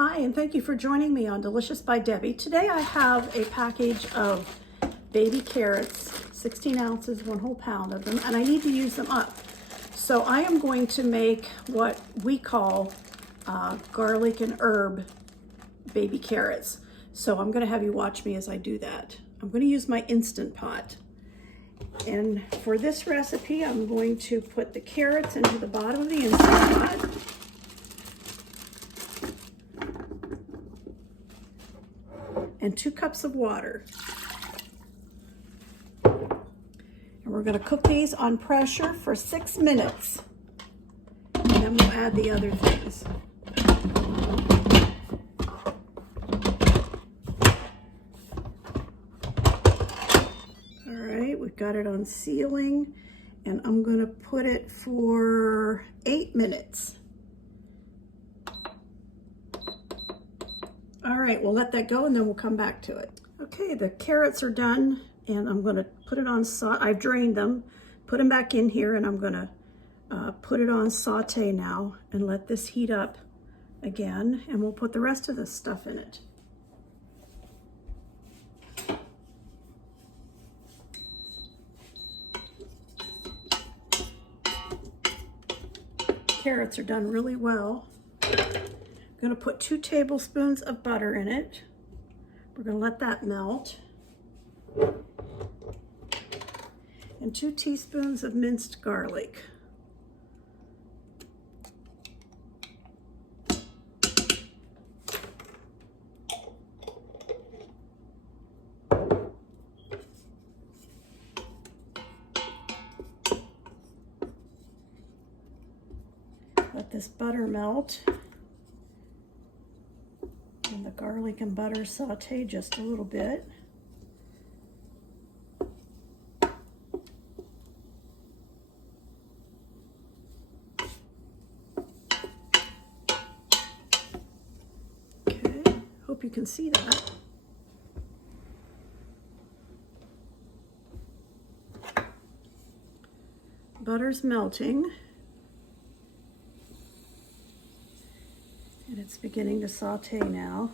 Hi, and thank you for joining me on Delicious by Debbie. Today I have a package of baby carrots, 16 ounces, 1 whole pound of them, and I need to use them up. So I am going to make what we call garlic and herb baby carrots. So I'm going to have you watch me as I do that. I'm going to use my Instant Pot. And for this recipe, I'm going to put the carrots into the bottom of the Instant Pot. And 2 cups of water. And we're going to cook these on pressure for 6 minutes. And then we'll add the other things. All right, we've got it on sealing, and I'm going to put it for 8 minutes. All right, we'll let that go and then we'll come back to it. Okay, the carrots are done and I'm gonna put it on I've drained them, put them back in here, and I'm gonna put it on saute now and let this heat up again, and we'll put the rest of this stuff in it. Carrots are done really well. I'm going to put 2 tablespoons of butter in it. We're going to let that melt. And 2 teaspoons of minced garlic. Let this butter melt. And the garlic and butter saute just a little bit. Okay, hope you can see that. Butter's melting. And it's beginning to saute now.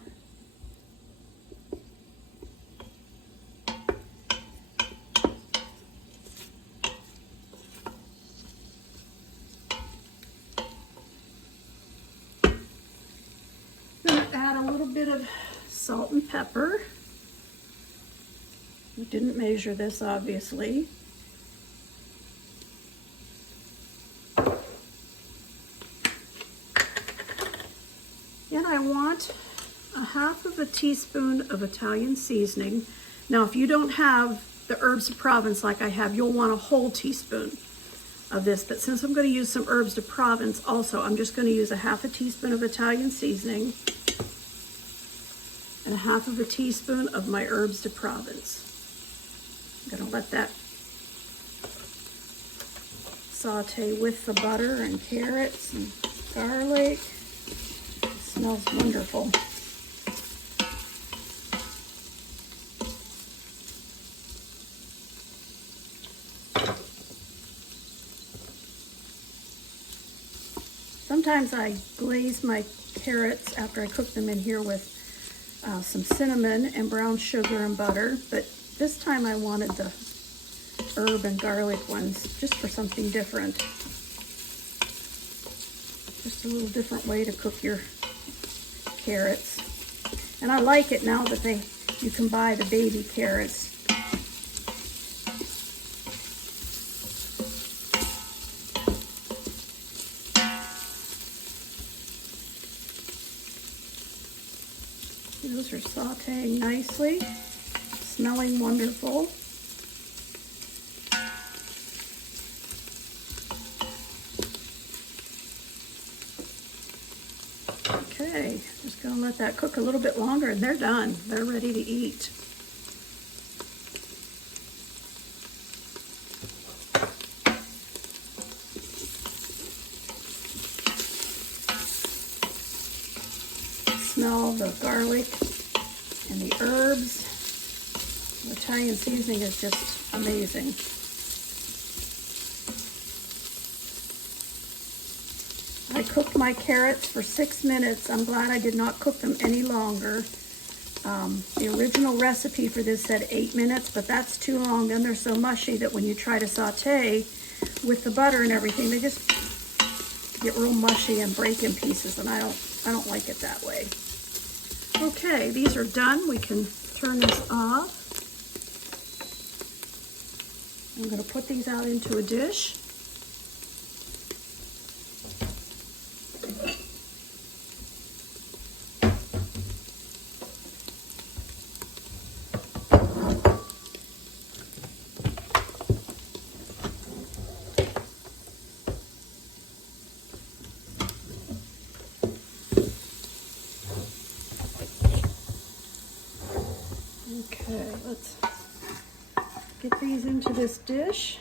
I'm going to add a little bit of salt and pepper. We didn't measure this, obviously. And I want a 1/2 teaspoon of Italian seasoning. Now, if you don't have the Herbs de Provence like I have, you'll want a whole teaspoon of this. But since I'm going to use some Herbs de Provence also, I'm just going to use a 1/2 teaspoon of Italian seasoning and a 1/2 teaspoon of my Herbs de Provence. I'm going to let that saute with the butter and carrots and garlic. Smells wonderful. Sometimes I glaze my carrots after I cook them in here with some cinnamon and brown sugar and butter, but this time I wanted the herb and garlic ones just for something different. Just a little different way to cook your carrots. And I like it now that you can buy the baby carrots. Those are sauteing nicely, smelling wonderful. Okay, just gonna let that cook a little bit longer and they're done. They're ready to eat. Smell the garlic and the herbs. The Italian seasoning is just amazing. I cooked my carrots for 6 minutes. I'm glad I did not cook them any longer. The original recipe for this said 8 minutes, but that's too long. Then they're so mushy that when you try to saute with the butter and everything, they just get real mushy and break in pieces, and I don't like it that way. Okay, these are done. We can turn this off. I'm going to put these out into a dish. Okay, let's get these into this dish.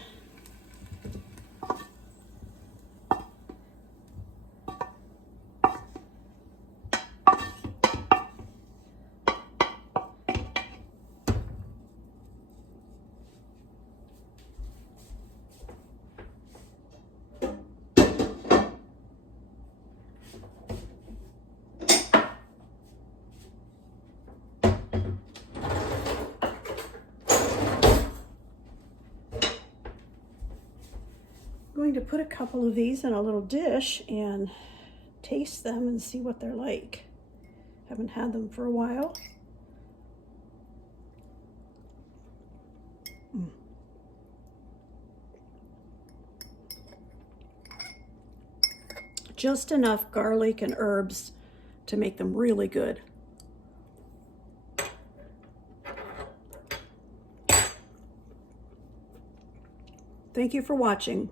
I'm going to put a couple of these in a little dish and taste them and see what they're like. Haven't had them for a while. Just enough garlic and herbs to make them really good. Thank you for watching.